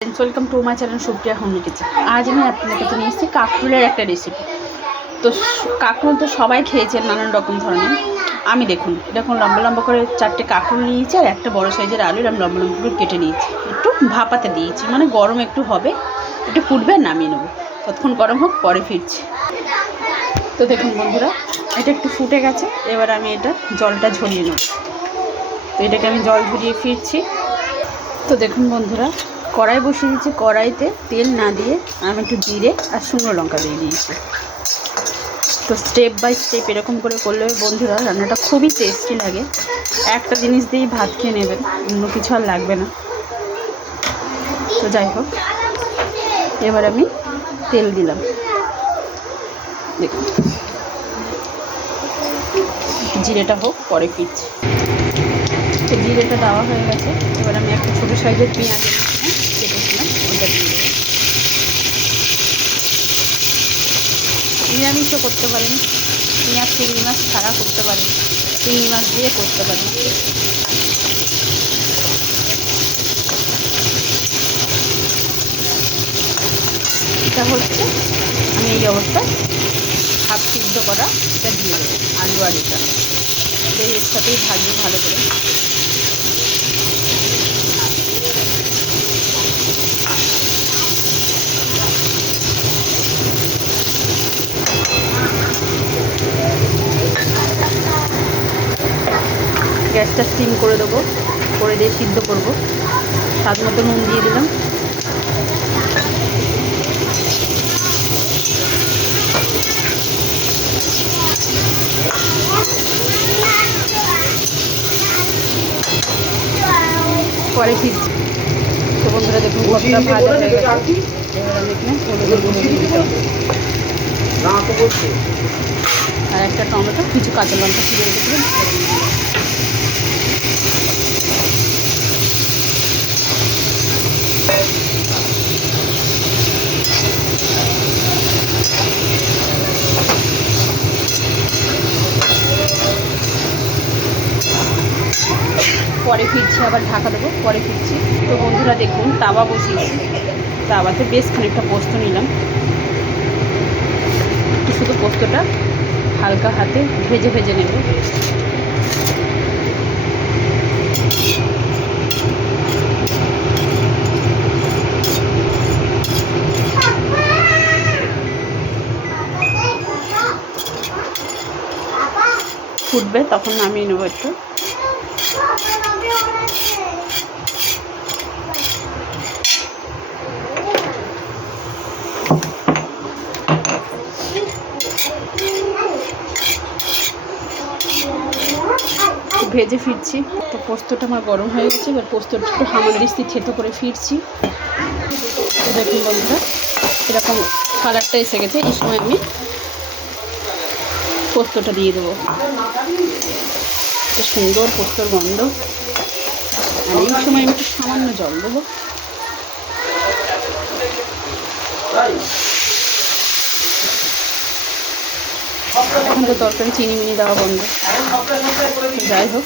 Welcome to my channel Supriya home kitchen. আজ আমি আপনাদের কাছে নিয়ে এসেছি কাঁকরোলের একটা রেসিপি। তো কাঁকরোল তো সবাই খেয়েছেন নানান রকম ধরনের। আমি দেখুন এরকম লম্বা লম্বা করে 4টে কাঁকরোল নিয়েছি আর একটা বড় সাইজের আলু এরকম লম্বা লম্বা করে কেটে নিয়েছি। একটু ভাপাতে দিয়েছি, মানে গরম একটু হবে, একটু ফুটবে নামিয়ে নেবো। ততক্ষণ গরম হোক, পরে ফিরছি। তো দেখুন বন্ধুরা, এটা একটু ফুটে গেছে। এবার আমি এটা জলটা ঝরিয়ে নেব। তো এটাকে আমি জল ঝরিয়ে ফিরছি। তো দেখুন বন্ধুরা, কড়াই বসিয়ে দিয়েছি। কড়াইতে তেল না দিয়ে আমি একটু জিরে আর শুকনো লঙ্কা দিয়ে দিয়েছি। তো স্টেপ বাই স্টেপ এরকম করে করলে বন্ধুরা রান্নাটা খুবই টেস্টি লাগে। একটা জিনিস দিয়েই ভাত খেয়ে নেবেন, অন্য কিছু আর লাগবে না। তো যাই হোক, এবার আমি তেল দিলাম। দেখুন জিরেটা হোক, পরে ফিরছি। তো জিরেটা দেওয়া হয়ে গেছে। এবার আমি একটা ছোটো সাইজের পেঁয়াজ কেটেছিলাম, ওইটা দিয়ে দেবো। নিরামিষও করতে পারেন, পেঁয়াজ চিংড়ি মাছ ছাড়া করতে পারেন, চিংড়ি মাছ দিয়ে করতে পারেন। এটা হচ্ছে, আমি এই অবস্থায় হাফ সিদ্ধ করা এটা দিয়ে দেবো, আলু আর এটা এর সাথেই ভাজবো ভালো করে। গ্যাসটা স্টিম করে দেবো, করে দিয়ে সিদ্ধ করবো। স্বাদ মতো নুন দিয়ে দিলাম। পরে ফিরছি। তো বন্ধুরা দেখুন কতটা ভাজা হয়ে গেছে। এবার আমি এখানে হলুদের গুঁড়ো দিয়ে দিলাম আর একটা টমেটো, কিছু কাঁচা লঙ্কা ছিঁড়ে রেখেছিলাম। পরে ফিরছি, আবার ঢাকা দেবো, পরে ফিরছি। তো বন্ধুরা দেখুন তাওয়া বসিয়েছি। তাওয়াতে বেশ খানিকটা পোস্ত নিলাম। একটু শুধু পোস্তটা হালকা হাতে ভেজে ভেজে নেব। ফুটবে তখন নামিয়ে নেবো। একটু ভেজে ফিরছি। তো পোস্তটা আমার গরম হয়ে গেছে। এবার পোস্তটা একটু হামানদিস্তি থেতো করে ফিরছি। তো দেখুন বন্ধুরা এরকম কালারটা এসে গেছে। এই সময় আমি পোস্তটা দিয়ে দেবো। একটা সুন্দর পোস্তর গন্ধ। আর এই সময় আমি একটু সামান্য জল দেবো। এখন তো তরকারি চিনি মিনি দেওয়া বন্ধ। যাই হোক,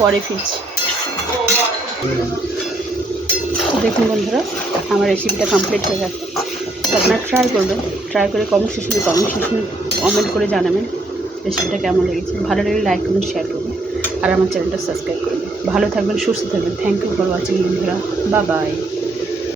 পরে ফিরছি। দেখুন বন্ধুরা আমার রেসিপিটা কমপ্লিট হয়ে গেছে। আপনারা ট্রাই করবেন, ট্রাই করে কমেন্ট সেকশনে কমেন্ট করে জানাবেন রেসিপিটা কেমন লেগেছে। ভালো লাগলে লাইক করবেন, শেয়ার করবেন আর আমার চ্যানেলটা সাবস্ক্রাইব করবেন। ভালো থাকবেন, সুস্থ থাকবেন। থ্যাংক ইউ ফর ওয়াচিং বন্ধুরা। Bye bye.